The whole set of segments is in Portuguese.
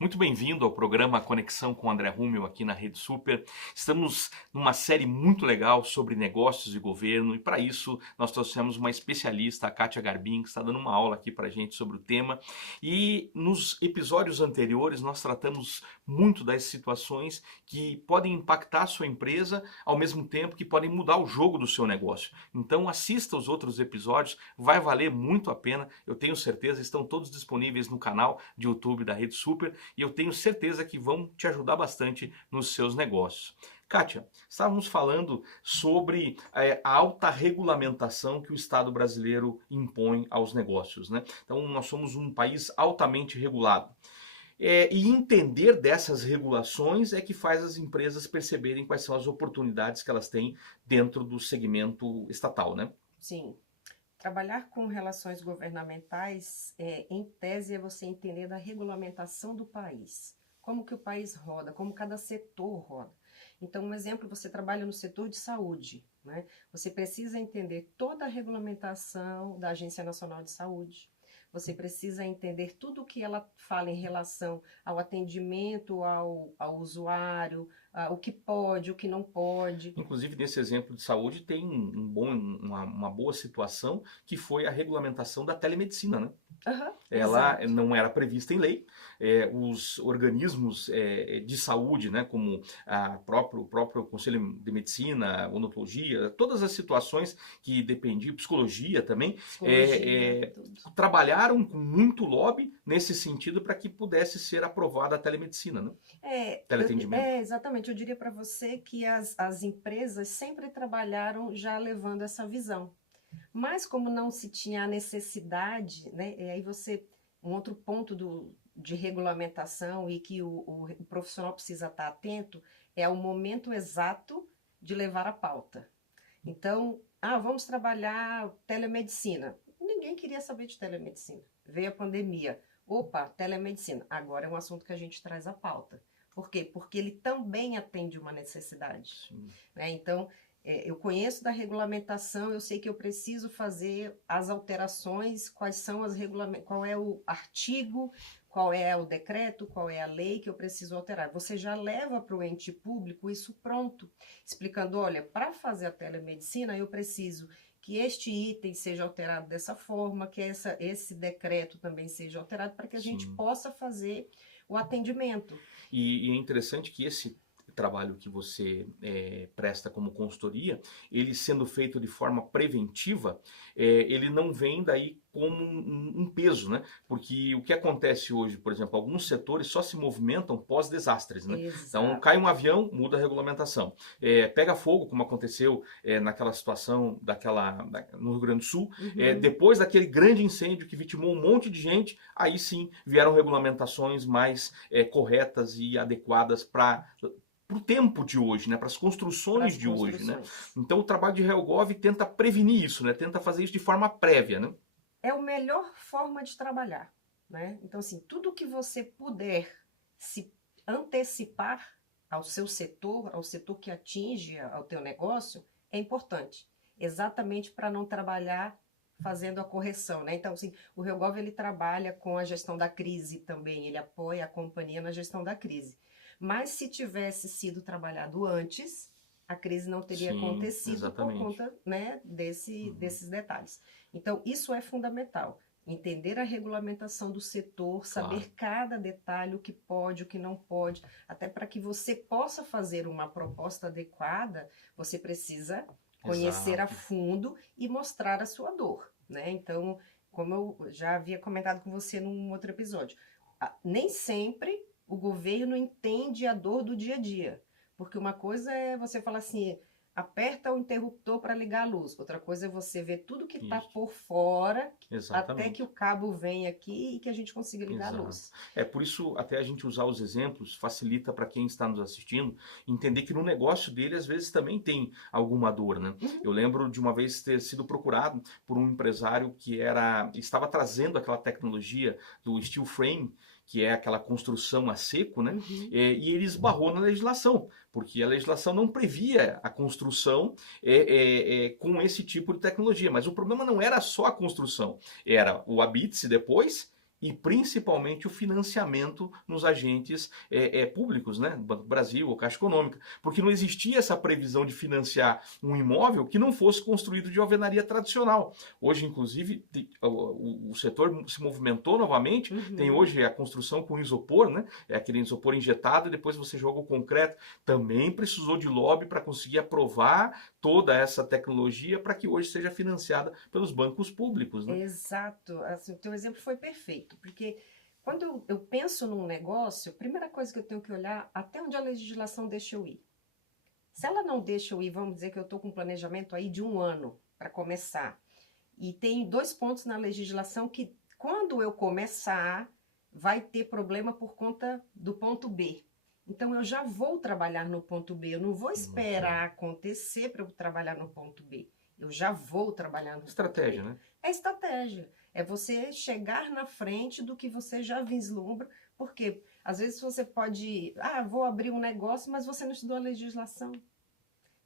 Muito bem-vindo ao programa Conexão com André Rummel aqui na Rede Super. Estamos numa série muito legal sobre negócios e governo e para isso nós trouxemos uma especialista, a Kátia Garbim, que está dando uma aula aqui para a gente sobre o tema. E nos episódios anteriores nós tratamos muito das situações que podem impactar a sua empresa ao mesmo tempo que podem mudar o jogo do seu negócio. Então assista os outros episódios, vai valer muito a pena, eu tenho certeza, estão todos disponíveis no canal de YouTube da Rede Super. E eu tenho certeza que vão te ajudar bastante nos seus negócios. Kátia, estávamos falando sobre a alta regulamentação que o Estado brasileiro impõe aos negócios, né? Então, nós somos um país altamente regulado. E entender dessas regulações é que faz as empresas perceberem quais são as oportunidades que elas têm dentro do segmento estatal, né? Sim. Trabalhar com relações governamentais, em tese, é você entender da regulamentação do país. Como que o país roda, como cada setor roda. Então, um exemplo, você trabalha no setor de saúde, né? Você precisa entender toda a regulamentação da Agência Nacional de Saúde. Você precisa entender tudo o que ela fala em relação ao atendimento ao usuário, o que pode, o que não pode. Inclusive, nesse exemplo de saúde, tem uma boa situação que foi a regulamentação da telemedicina, né? Aham, Ela exato. não era prevista em lei. Os organismos de saúde, né, como o próprio Conselho de Medicina, odontologia, todas as situações que dependiam, psicologia também, Psicologia, tudo. trabalharam com muito lobby nesse sentido para que pudesse ser aprovada a telemedicina, né? Teleatendimento. Exatamente. Eu diria para você que as empresas sempre trabalharam já levando essa visão. Mas como não se tinha a necessidade, né, e aí um outro ponto de regulamentação e que o profissional precisa estar atento é ao momento exato de levar a pauta. Então, vamos trabalhar telemedicina. Ninguém queria saber de telemedicina. Veio a pandemia. Opa, telemedicina. Agora é um assunto que a gente traz à pauta. Por quê? Porque ele também atende uma necessidade. Né? Então, eu conheço da regulamentação, eu sei que eu preciso fazer as alterações, qual é o artigo, qual é o decreto, qual é a lei que eu preciso alterar. Você já leva para o ente público isso pronto, explicando, olha, para fazer a telemedicina eu preciso que este item seja alterado dessa forma, que esse decreto também seja alterado, para que a gente Sim. possa fazer o atendimento. E é interessante que esse trabalho que você presta como consultoria, ele sendo feito de forma preventiva, ele não vem daí como um peso, né? Porque o que acontece hoje, por exemplo, alguns setores só se movimentam pós-desastres, né? Então Exato. cai um avião, muda a regulamentação. Pega fogo, como aconteceu naquela situação no Rio Grande do Sul, Uhum. depois daquele grande incêndio que vitimou um monte de gente, aí sim vieram regulamentações mais corretas e adequadas para o tempo de hoje, né? Para as Para construções as de hoje, né? construções. Então o trabalho de RealGov tenta prevenir isso, né? Tenta fazer isso de forma prévia, né? É a melhor forma de trabalhar, né? Então, assim, tudo que você puder se antecipar ao setor que atinge ao teu negócio, é importante. Exatamente para não trabalhar fazendo a correção, né? Então, assim, o RealGov, ele trabalha com a gestão da crise também, ele apoia a companhia na gestão da crise. Mas se tivesse sido trabalhado antes, a crise não teria Sim, acontecido por exatamente. conta, né, desses detalhes. Então, isso é fundamental. Entender a regulamentação do setor, Claro. saber cada detalhe, o que pode, o que não pode, até para que você possa fazer uma proposta adequada, você precisa conhecer a Exato. fundo e mostrar a sua dor, né? Então, como eu já havia comentado com você num outro episódio, nem sempre o governo entende a dor do dia a dia, porque uma coisa é você falar assim, aperta o interruptor para ligar a luz. Outra coisa é você ver tudo que está Isso. por fora até que Exatamente. o cabo venha aqui e que a gente consiga ligar a Exato. luz. Por isso, até a gente usar os exemplos facilita para quem está nos assistindo entender que no negócio dele, às vezes, também tem alguma dor, né? Uhum. Eu lembro de uma vez ter sido procurado por um empresário que estava trazendo aquela tecnologia do steel frame, que é aquela construção a seco, né? Uhum. E ele esbarrou na legislação, porque a legislação não previa a construção com esse tipo de tecnologia. Mas o problema não era só a construção, era o habite-se depois e principalmente o financiamento nos agentes públicos, né? Banco do Brasil ou Caixa Econômica, porque não existia essa previsão de financiar um imóvel que não fosse construído de alvenaria tradicional. Hoje, inclusive, o setor se movimentou novamente, tem hoje a construção com isopor, né? É aquele isopor injetado e depois você joga o concreto. Também precisou de lobby para conseguir aprovar toda essa tecnologia para que hoje seja financiada pelos bancos públicos, né? Exato. Assim, o teu exemplo foi perfeito, porque quando eu penso num negócio, a primeira coisa que eu tenho que olhar até onde a legislação deixa eu ir. Se ela não deixa eu ir, vamos dizer que eu estou com um planejamento aí de 1 ano para começar, e tem 2 pontos na legislação que, quando eu começar, vai ter problema por conta do ponto B. Então, eu já vou trabalhar no ponto B, eu não vou esperar acontecer para eu trabalhar no ponto B. Eu já vou trabalhar no Estratégia, ponto B. né? É estratégia. É você chegar na frente do que você já vislumbra, porque às vezes você pode, vou abrir um negócio, mas você não estudou a legislação.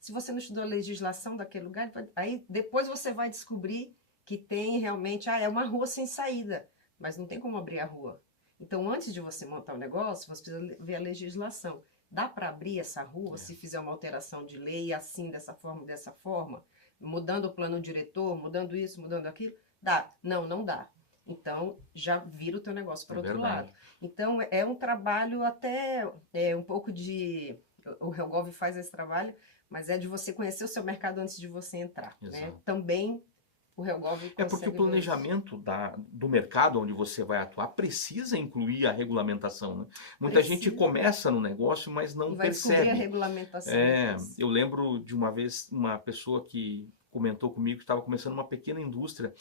Se você não estudou a legislação daquele lugar, aí depois você vai descobrir que tem realmente, é uma rua sem saída, mas não tem como abrir a rua. Então, antes de você montar o negócio, você precisa ver a legislação. Dá para abrir essa rua se fizer uma alteração de lei, assim, dessa forma, mudando o plano diretor, mudando isso, mudando aquilo? Dá. Não, não dá. Então, já vira o teu negócio para outro lado. Então, é um trabalho até, um pouco de... O Helgov faz esse trabalho, mas é de você conhecer o seu mercado antes de você entrar. Né? Também o Helgov consegue. É porque o planejamento do mercado onde você vai atuar precisa incluir a regulamentação. Né? Muita gente começa no negócio, mas não percebe. A regulamentação. Eu lembro de uma vez uma pessoa que comentou comigo que estava começando uma pequena indústria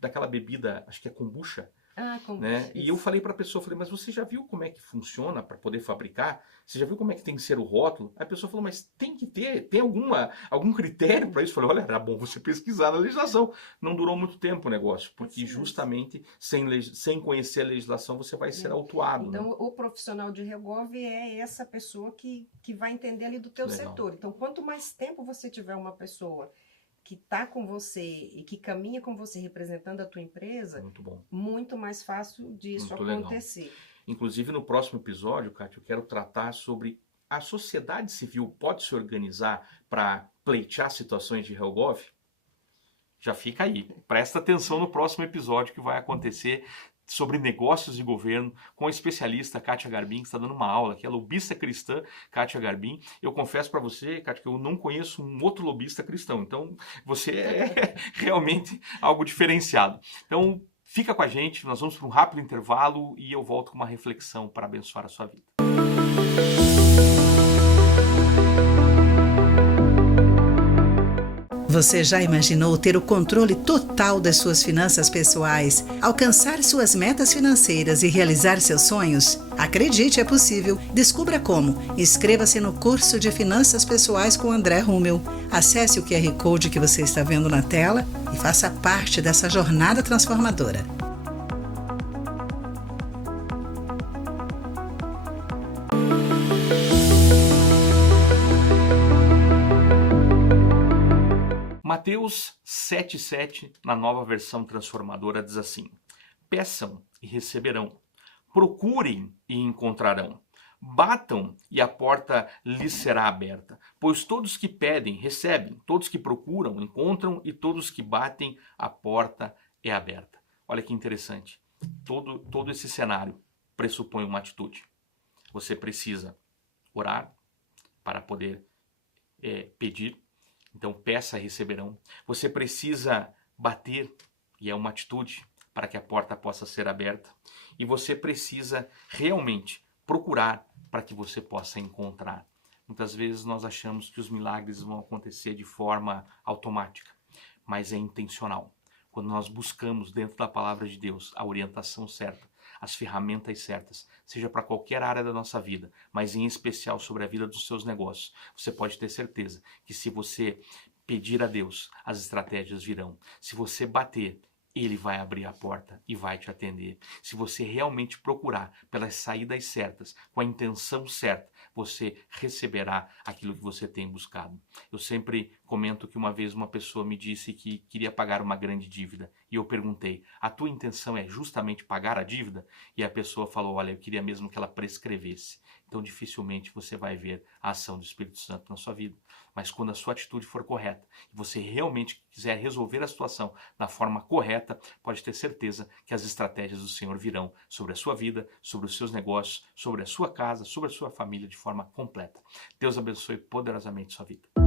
daquela bebida, acho que é kombucha. Né? E eu falei para a pessoa, mas você já viu como é que funciona para poder fabricar? Você já viu como é que tem que ser o rótulo? Aí a pessoa falou, mas tem que ter, tem algum critério para isso? Eu falei, olha, era bom você pesquisar na legislação. Não durou muito tempo o negócio, porque justamente sem conhecer a legislação você vai ser autuado. Então, né? O profissional de Helgov é essa pessoa que vai entender ali do teu setor. Então, quanto mais tempo você tiver uma pessoa que está com você e que caminha com você representando a tua empresa, muito mais fácil disso acontecer. Legal. Inclusive, no próximo episódio, Kátia, eu quero tratar sobre a sociedade civil pode se organizar para pleitear situações de Helgov? Já fica aí. Presta atenção no próximo episódio que vai acontecer sobre negócios de governo com a especialista Kátia Garbim, que está dando uma aula, que é a lobista cristã Kátia Garbim. Eu confesso para você, Kátia, que eu não conheço um outro lobista cristão, então você é realmente algo diferenciado. Então fica com a gente, nós vamos para um rápido intervalo e eu volto com uma reflexão para abençoar a sua vida. Você já imaginou ter o controle total das suas finanças pessoais, alcançar suas metas financeiras e realizar seus sonhos? Acredite, é possível. Descubra como. Inscreva-se no curso de Finanças Pessoais com André Rummel. Acesse o QR Code que você está vendo na tela e faça parte dessa jornada transformadora. Mateus 7,7, na nova versão transformadora, diz assim: peçam e receberão, procurem e encontrarão, batam e a porta lhes será aberta. Pois todos que pedem, recebem, todos que procuram, encontram, e todos que batem, a porta é aberta. Olha que interessante. Todo esse cenário pressupõe uma atitude. Você precisa orar para poder pedir. Então, peça e receberão. Você precisa bater, e é uma atitude para que a porta possa ser aberta. E você precisa realmente procurar para que você possa encontrar. Muitas vezes nós achamos que os milagres vão acontecer de forma automática, mas é intencional. Quando nós buscamos dentro da palavra de Deus a orientação certa, as ferramentas certas, seja para qualquer área da nossa vida, mas em especial sobre a vida dos seus negócios, você pode ter certeza que se você pedir a Deus, as estratégias virão. Se você bater, Ele vai abrir a porta e vai te atender. Se você realmente procurar pelas saídas certas, com a intenção certa, você receberá aquilo que você tem buscado. Eu sempre comento que uma vez uma pessoa me disse que queria pagar uma grande dívida E eu perguntei, a tua intenção é justamente pagar a dívida? E a pessoa falou, olha, eu queria mesmo que ela prescrevesse. Então dificilmente você vai ver a ação do Espírito Santo na sua vida. Mas quando a sua atitude for correta, e você realmente quiser resolver a situação da forma correta, pode ter certeza que as estratégias do Senhor virão sobre a sua vida, sobre os seus negócios, sobre a sua casa, sobre a sua família de forma completa. Deus abençoe poderosamente sua vida.